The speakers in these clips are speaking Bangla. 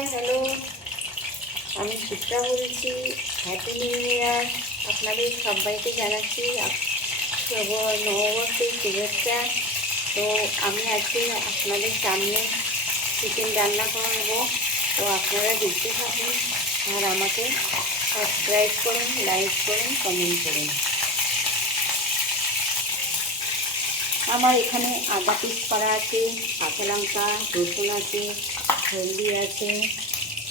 হাই হ্যালো, আমি সুপ্রা বলছি। হ্যাপি নিউ ইয়ার আপনাদের সবাইকে জানাচ্ছি নববর্ষের শুভেচ্ছা। তো আমি আজকে আপনাদের সামনে চিকেন রান্না করব। তো আপনারা দেখতে থাকুন আর আমাকে সাবস্ক্রাইব করুন, লাইক করুন, কমেন্ট করুন। আমার এখানে আদা পিস করা আছে, কাঁচা লঙ্কা, রসুন আছে, হলদি আছে,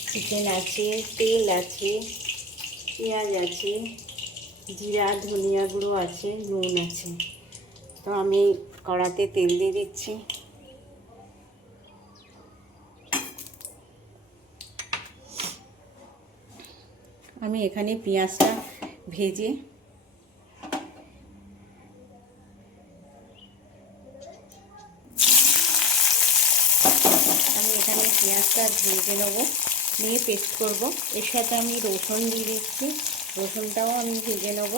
চিকেন আছে, তেল আছে, পেঁয়াজ আছে, জিরা ধনিয়া গুঁড়ো আছে, নুন আছে। তো আমি কড়াতে তেল দিয়ে দিচ্ছি। আমি এখানে পেঁয়াজটা ভেজে নেব, নিয়ে পেস্ট করব। এর সাথে আমি রসুন দিয়ে দিচ্ছি, রসুনটাও আমি ভেজে নেব।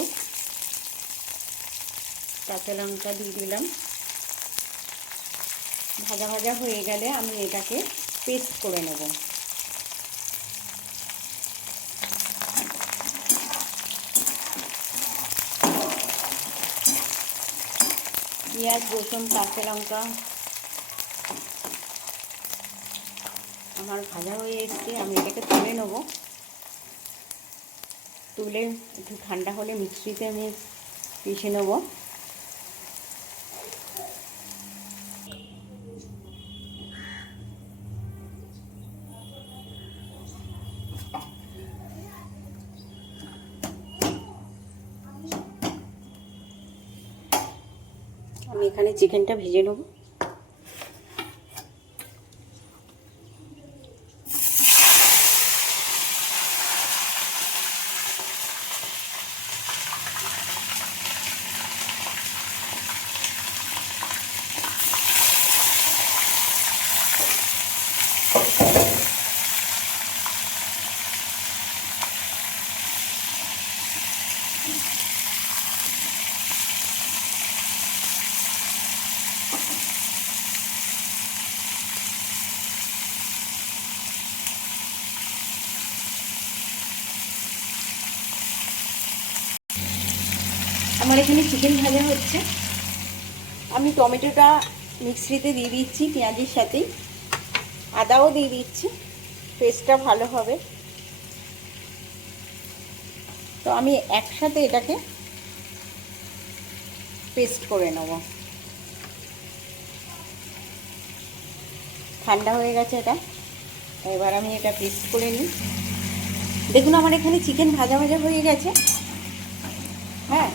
কাঁচা লঙ্কা দিয়ে দিলাম। ভাজা ভাজা হয়ে গেলে আমি এটাকে পেস্ট করে নেব। পেঁয়াজ, রসুন, কাঁচা লঙ্কা আমার ভাজা হয়ে এসছে। আমি এটাকে তুলে নেব। তুলে একটু ঠান্ডা হলে মিক্সিতে আমি পিষে নেব। আমি এখানে চিকেনটা ভেজে নেব। আমার এখানে চিকেন ভাজা হচ্ছে। আমি টমেটোটা মিক্সিতে দিয়ে দিচ্ছি পেঁয়াজের সাথেই, আদাও দিয়ে দিচ্ছি, পেস্টটা ভালো হবে। তো আমি একসাথে এটাকে পেস্ট করে নেব। ঠান্ডা হয়ে গেছে এটা, এবার আমি এটা পেস্ট করে নিই। দেখুন আমার এখানে চিকেন ভাজা ভাজা হয়ে গেছে। হ্যাঁ,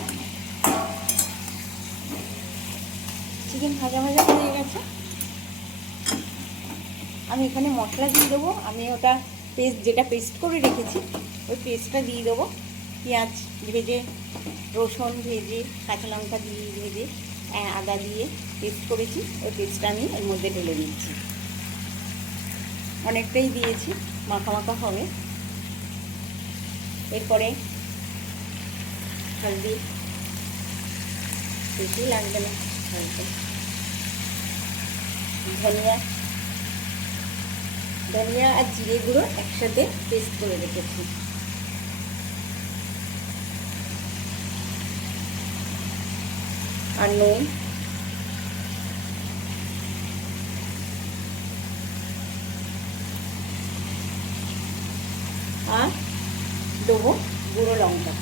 চিকেন ভাজা ভাজা হয়ে গেছে। আমি এখানে মশলা দিয়ে দেবো। আমি ওটা যেটা পেস্ট করে রেখেছি ওই পেস্টটা দিয়ে দেবো। পেঁয়াজ ভেজে, রসুন ভেজে, কাঁচা লঙ্কা দিয়ে ভেজে, আদা দিয়ে পেস্ট করেছি, ওই পেস্টটা আমি এর মধ্যে ঢেলে দিচ্ছি। অনেকটাই দিয়েছি, মাখা মাখা হবে। এরপরে হলদি, বেশি লাগবে না, হলদি, ধনিয়া আর জিরে গুঁড়ো একসাথে পেস্ট করে রেখেছি। আর নুন, আর দেবো গুঁড়ো লঙ্কা।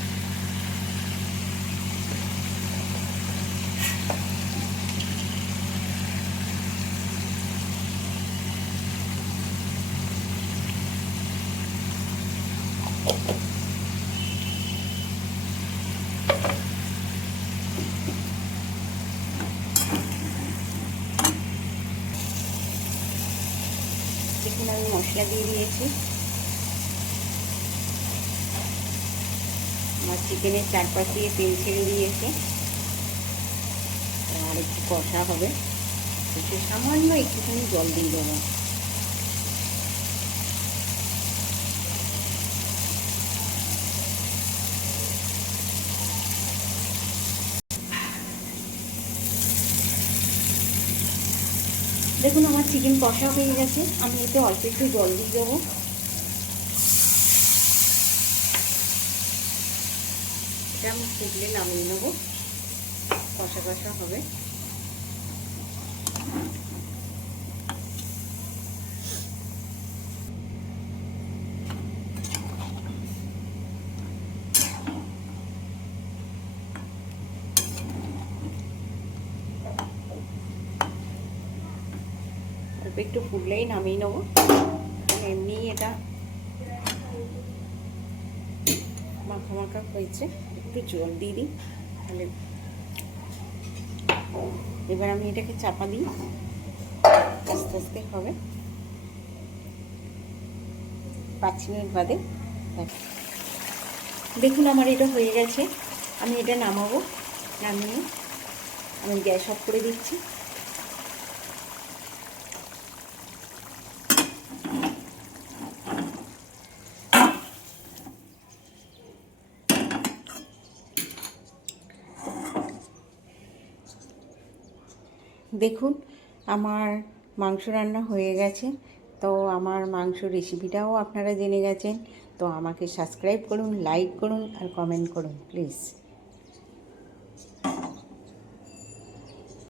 দেখুন আমি মশলা দিয়ে দিয়েছি। আমার চিকেনের চারপাশ দিয়ে তেল ছেড়ে দিয়েছে। আর একটু কষা হবে, একটু সামান্য একটুখানি জল দিয়ে দেবো। দেখুন আমার চিকেন কষা হয়ে গেছে। আমি এতে অল্প একটু জল দিয়ে দেবো। ফুটলে নামিয়ে নেবো, কষা কষা হবে। অল্প একটু ফুটলেই নামিয়ে নেবো, এমনি এটা মাখা মাখা হয়েছে, একটু জল দিয়ে দিই তাহলে। এবার আমি এটাকে চাপা দিই, আস্তে আস্তে হবে, 5 মিনিট বাদে। দেখুন আমার এটা হয়ে গেছে, আমি এটা নামাবো, নামিয়ে আমি গ্যাস অফ করে দিচ্ছি। দেখুন আমার মাংস রান্না হয়ে গেছে। তো আমার মাংস রেসিপিটাও আপনারা জেনে গেছেন। তো আমাকে সাবস্ক্রাইব করুন, লাইক করুন আর কমেন্ট করুন প্লিজ।